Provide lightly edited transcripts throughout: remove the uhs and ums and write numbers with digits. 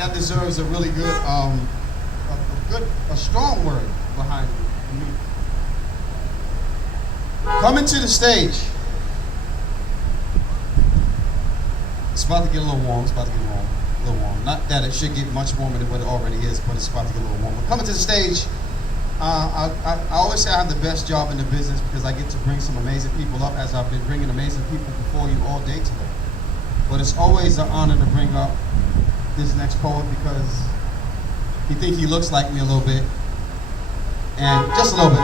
that deserves a really good, a strong word behind it. Coming to the stage. It's about to get a little warm. It's about to get a little warm. Not that it should get much warmer than what it already is, but it's about to get a little warmer. Coming to the stage. I always say I have the best job in the business because I get to bring some amazing people up, as I've been bringing amazing people before you all day today. But it's always an honor to bring up this next poet because he thinks he looks like me a little bit. And just a little bit.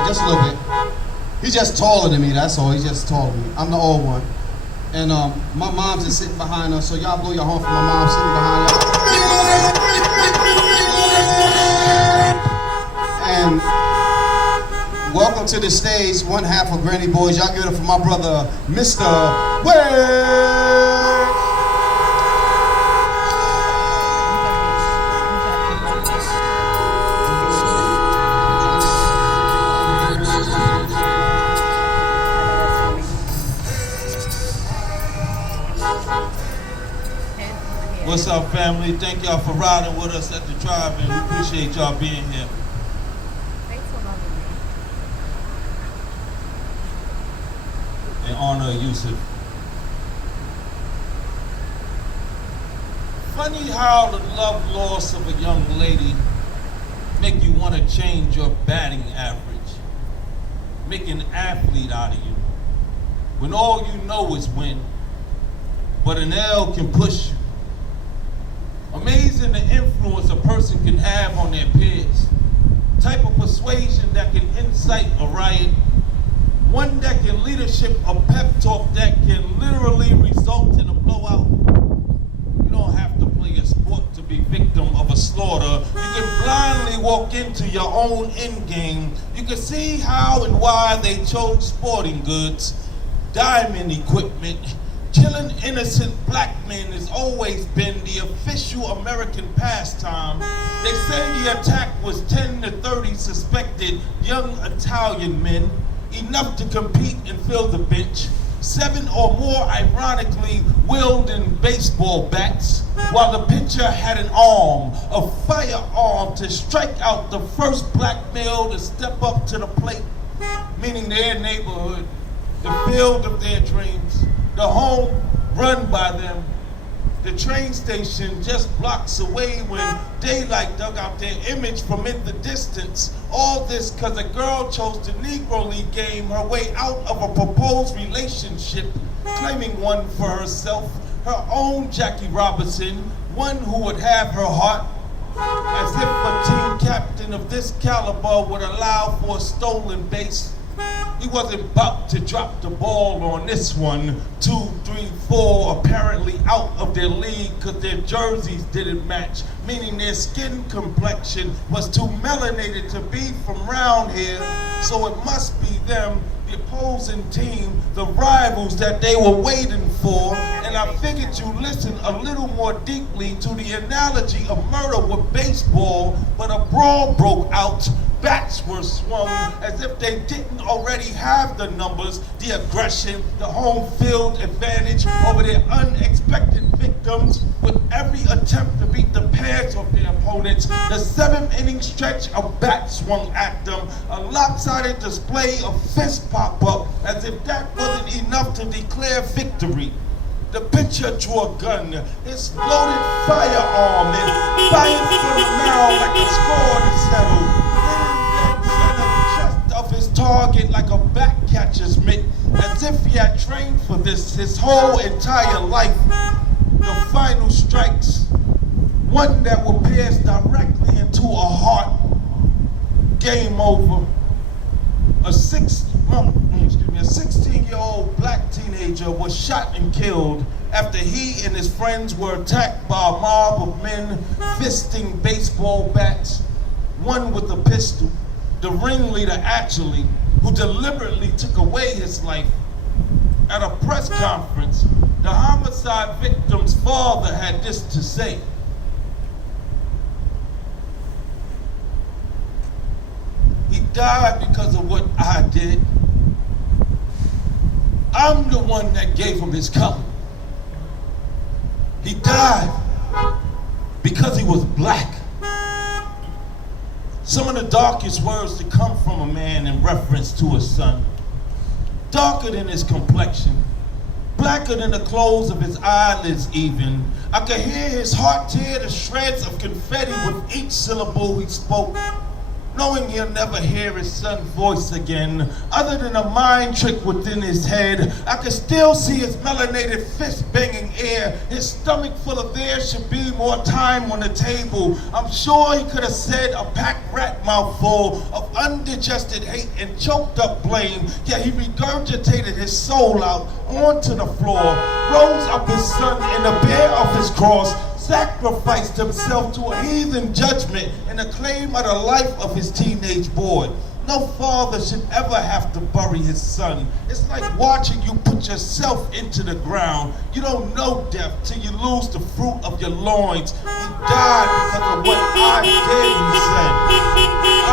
He's just taller than me, that's all. He's just taller than me. I'm the old one. And my mom's is sitting behind us, so y'all blow your horn for my mom sitting behind y'all. And welcome to the stage, one half of Granny Boys. Y'all give it up for my brother, Mr. Witz. What's up, family? Thank y'all for riding with us at the drive-in. We appreciate y'all being here. Thanks for having me. In honor of Yusef. Funny how the love loss of a young lady make you want to change your batting average, make an athlete out of you, when all you know is win, but an L can push you. Amazing the influence a person can have on their peers. Type of persuasion that can incite a riot. One that can leadership a pep talk that can literally result in a blowout. You don't have to play a sport to be victim of a slaughter. You can blindly walk into your own end game. You can see how and why they chose sporting goods, diamond equipment. Killing innocent black men has always been the official American pastime. They say the attack was 10 to 30 suspected young Italian men, enough to compete and fill the bench. 7 or more ironically wielding baseball bats, while the pitcher had an arm, a firearm to strike out the first black male to step up to the plate, meaning their neighborhood, the field of their dreams. The home run by them, the train station just blocks away when daylight dug out their image from in the distance. All this because a girl chose the Negro League game her way out of a proposed relationship, claiming one for herself, her own Jackie Robinson, one who would have her heart, as if a team captain of this caliber would allow for a stolen base. He wasn't about to drop the ball on this one. 2, 3, 4 apparently out of their league because their jerseys didn't match, meaning their skin complexion was too melanated to be from round here. So it must be them, the opposing team, the rivals that they were waiting for. And I figured you listen a little more deeply to the analogy of murder with baseball, but a brawl broke out. Bats were swung as if they didn't already have the numbers, the aggression, the home field advantage over their unexpected victims. With every attempt to beat the pads of their opponents, the 7-inning stretch of bats swung at them, a lopsided display of fist pop-up, as if that wasn't enough to declare victory. The pitcher drew a gun, his loaded firearm, and fired for the marrow like a score to settle. Of his target like a back catcher's mitt, as if he had trained for this his whole entire life. The final strikes, one that will pierce directly into a heart. Game over. A 16-year-old black teenager was shot and killed after he and his friends were attacked by a mob of men fisting baseball bats, one with a pistol. The ringleader actually, who deliberately took away his life. At a press conference, the homicide victim's father had this to say. He died because of what I did. I'm the one that gave him his color. He died because he was black. Some of the darkest words to come from a man in reference to his son. Darker than his complexion, blacker than the clothes of his eyelids even. I could hear his heart tear to shreds of confetti with each syllable he spoke, knowing he'll never hear his son's voice again, other than a mind trick within his head. I could still see his melanated fist banging air, his stomach full of there should be more time on the table. I'm sure he could have said a packed rat mouthful of undigested hate and choked up blame, yet he regurgitated his soul out onto the floor, rose up his son in the bare of his cross, sacrificed himself to a heathen judgment in the claim of the life of his teenage boy. No father should ever have to bury his son. It's like watching you put yourself into the ground. You don't know death till you lose the fruit of your loins. He died because of what I did, he said.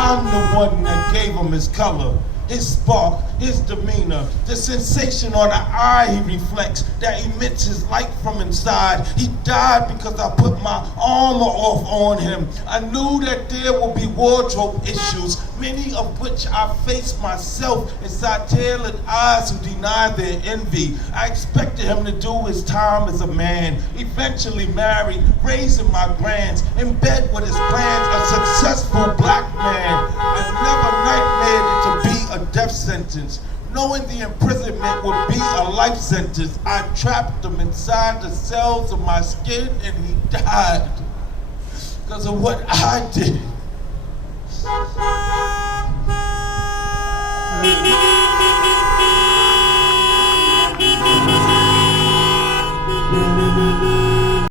I'm the one that gave him his color, his spark, his demeanor, the sensation on the eye he reflects that emits his light from inside. He died because I put my armor off on him. I knew that there would be wardrobe issues, many of which I face myself inside tailored eyes who deny their envy. I expected him to do his time as a man, eventually married, raising my grands, in bed with his plans, a successful black man. I never nightmared it to be a death sentence. Knowing the imprisonment would be a life sentence, I trapped him inside the cells of my skin and he died because of what I did.